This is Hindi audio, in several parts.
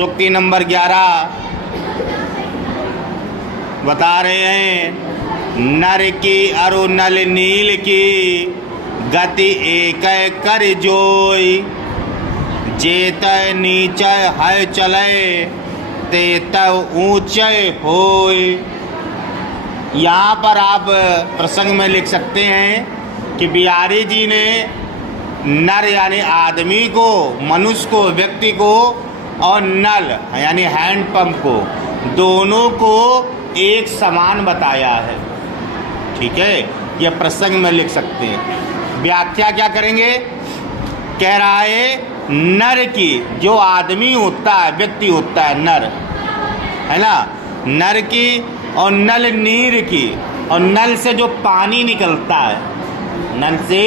सूक्ति नंबर 11 बता रहे हैं, नर की अरु नल नील की गति एक कर जोई, जेतय नीचय है चले तेतव ऊंचय होय। यहाँ पर आप प्रसंग में लिख सकते हैं कि बिहारी जी ने नर यानी आदमी को, मनुष्य को, व्यक्ति को, और नल यानी हैंड पंप को, दोनों को एक समान बताया है। ठीक है, यह प्रसंग में लिख सकते हैं। व्याख्या क्या करेंगे? कह रहा है नर की, जो आदमी होता है, व्यक्ति होता है, नर है ना, नर की, और नल नीर की, और नल से जो पानी निकलता है, नल से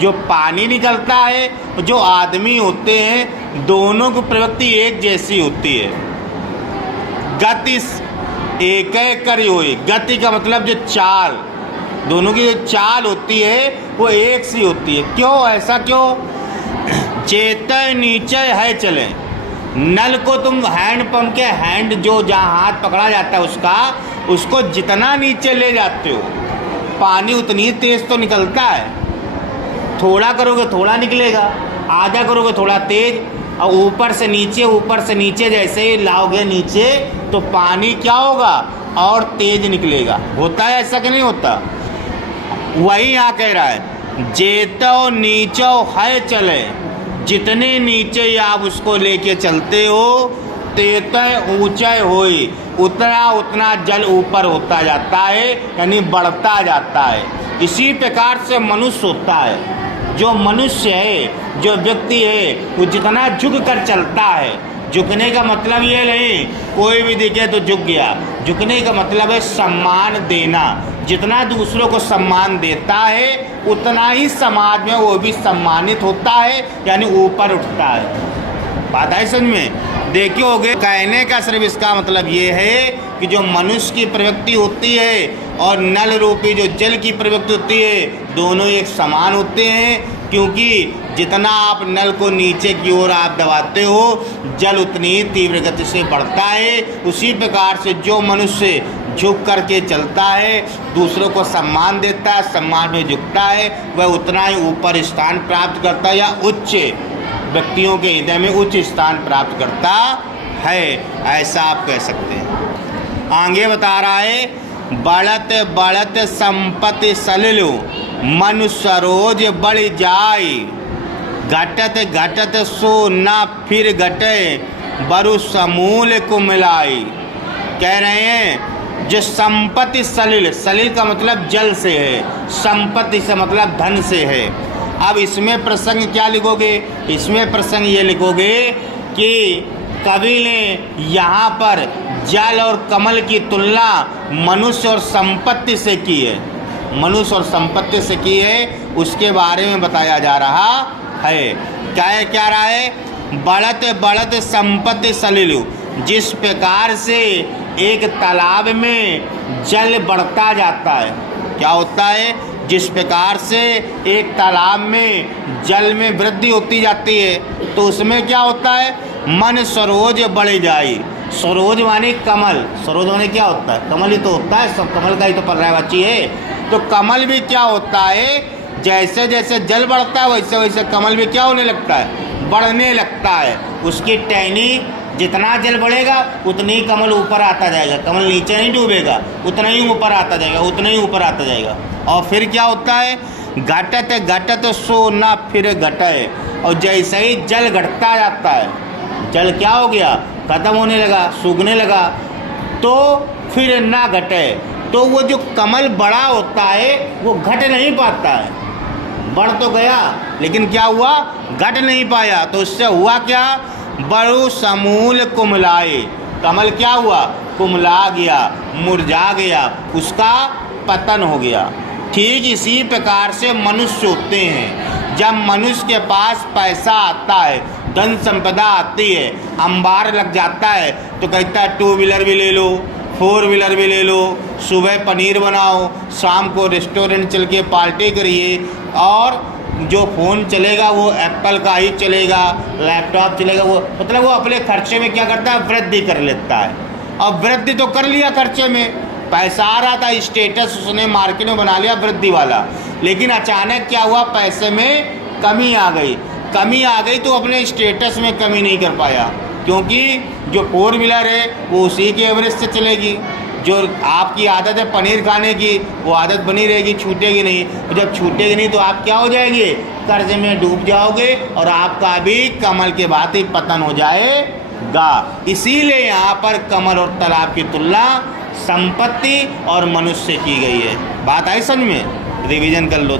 जो पानी निकलता है, जो आदमी होते हैं, दोनों की प्रवृत्ति एक जैसी होती है। गति एक कर होई, गति का मतलब जो चाल, दोनों की जो चाल होती है वो एक सी होती है। क्यों? ऐसा क्यों? चेतय नीचे है चले, नल को तुम हैंड पंप के हैंड जो जहाँ हाथ पकड़ा जाता है उसको जितना नीचे ले जाते हो, पानी उतनी तेज तो निकलता है। थोड़ा करोगे थोड़ा निकलेगा, आधा करोगे थोड़ा तेज, और ऊपर से नीचे जैसे ही लाओगे नीचे तो पानी क्या होगा? और तेज निकलेगा। होता है ऐसा कि नहीं होता? वही यहाँ कह रहा है, जेतो नीचो है चले, जितने नीचे आप उसको लेके चलते हो तेतय ऊंचाई होई, उतना उतना जल ऊपर होता जाता है, यानी बढ़ता जाता है। इसी प्रकार से मनुष्य होता है। जो मनुष्य है, जो व्यक्ति है, वो जितना झुक कर चलता है, झुकने का मतलब ये नहीं कोई भी दिखे तो झुक गया, झुकने का मतलब है सम्मान देना। जितना दूसरों को सम्मान देता है उतना ही समाज में वो भी सम्मानित होता है, यानी ऊपर उठता है। बात है समझ में? देखे होगे, कहने का सिर्फ इसका मतलब ये है कि जो मनुष्य की प्रवृत्ति होती है और नल रूपी जो जल की प्रवृत्ति होती है, दोनों एक समान होते हैं। क्योंकि जितना आप नल को नीचे की ओर आप दबाते हो, जल उतनी ही तीव्र गति से बढ़ता है। उसी प्रकार से जो मनुष्य झुक करके चलता है, दूसरों को सम्मान देता है, सम्मान में झुकता है, वह उतना ही ऊपर स्थान प्राप्त करता है, या उच्च व्यक्तियों के हृदय में उच्च स्थान प्राप्त करता है, ऐसा आप कह सकते हैं। आगे बता रहा है, बढ़त बढ़त संपत्ति सलिलु मनु सरोज बढ़ जाय, घटत घटत सो ना फिर घटे बरु समूल को मिलाई। कह रहे हैं जो संपत्ति सलिल, सलिल का मतलब जल से है, संपत्ति से मतलब धन से है। अब इसमें प्रसंग क्या लिखोगे? इसमें प्रसंग ये लिखोगे कि कवि ने यहाँ पर जल और कमल की तुलना मनुष्य और संपत्ति से की है, मनुष्य और संपत्ति से की है, उसके बारे में बताया जा रहा है। क्या रहा है? बढ़त बढ़त संपत्ति सलिलु, जिस प्रकार से एक तालाब में जल बढ़ता जाता है, क्या होता है? जिस प्रकार से एक तालाब में जल में वृद्धि होती जाती है, तो उसमें क्या होता है? मन सरोज बढ़ जाए। सरोज माने कमल, सरोज माने क्या होता है? कमल ही तो होता है, सब कमल का ही तो पर्यायवाची है। तो कमल भी क्या होता है? जैसे जैसे जल बढ़ता है वैसे वैसे कमल भी क्या होने लगता है? बढ़ने लगता है। उसकी टहनी, जितना जल बढ़ेगा उतनी ही कमल ऊपर आता जाएगा, कमल नीचे नहीं डूबेगा, उतना ही ऊपर आता जाएगा, उतना ही ऊपर आता जाएगा। और फिर क्या होता है? घटत घटत सो ना फिर घटे, और जैसे ही जल घटता जाता है, जल क्या हो गया? खत्म होने लगा, सूखने लगा, तो फिर ना घटे, तो वो जो कमल बड़ा होता है वो घट नहीं पाता है। बढ़ तो गया लेकिन क्या हुआ? घट नहीं पाया। तो उससे हुआ क्या? बड़ू समूल कुमलाए, कमल क्या हुआ? कुमला गया, मुरझा गया, उसका पतन हो गया। ठीक इसी प्रकार से मनुष्य होते हैं। जब मनुष्य के पास पैसा आता है, धन संपदा आती है, अंबार लग जाता है, तो कहता है 2 व्हीलर भी ले लो, 4 व्हीलर भी ले लो, सुबह पनीर बनाओ, शाम को रेस्टोरेंट चल के पार्टी करिए, और जो फ़ोन चलेगा वो एप्पल का ही चलेगा, लैपटॉप चलेगा, वो मतलब वो अपने खर्चे में क्या करता है, वृद्धि कर लेता है। अब वृद्धि तो कर लिया खर्चे में, पैसा आ रहा था, स्टेटस उसने मार्केट में बना लिया वृद्धि वाला, लेकिन अचानक क्या हुआ, पैसे में कमी आ गई। कमी आ गई तो अपने स्टेटस में कमी नहीं कर पाया, क्योंकि जो 4 व्हीलर है वो उसी के एवरेज से चलेगी। जो आपकी आदत है पनीर खाने की, वो आदत बनी रहेगी, छूटेगी नहीं। तो जब छूटेगी नहीं तो आप क्या हो जाएंगे, कर्ज में डूब जाओगे और आपका भी कमल के भांति पतन हो जाएगा। इसीलिए यहाँ पर कमल और तालाब की तुलना संपत्ति और मनुष्य की गई है। बात आई समझ में? रिवीजन कर लो।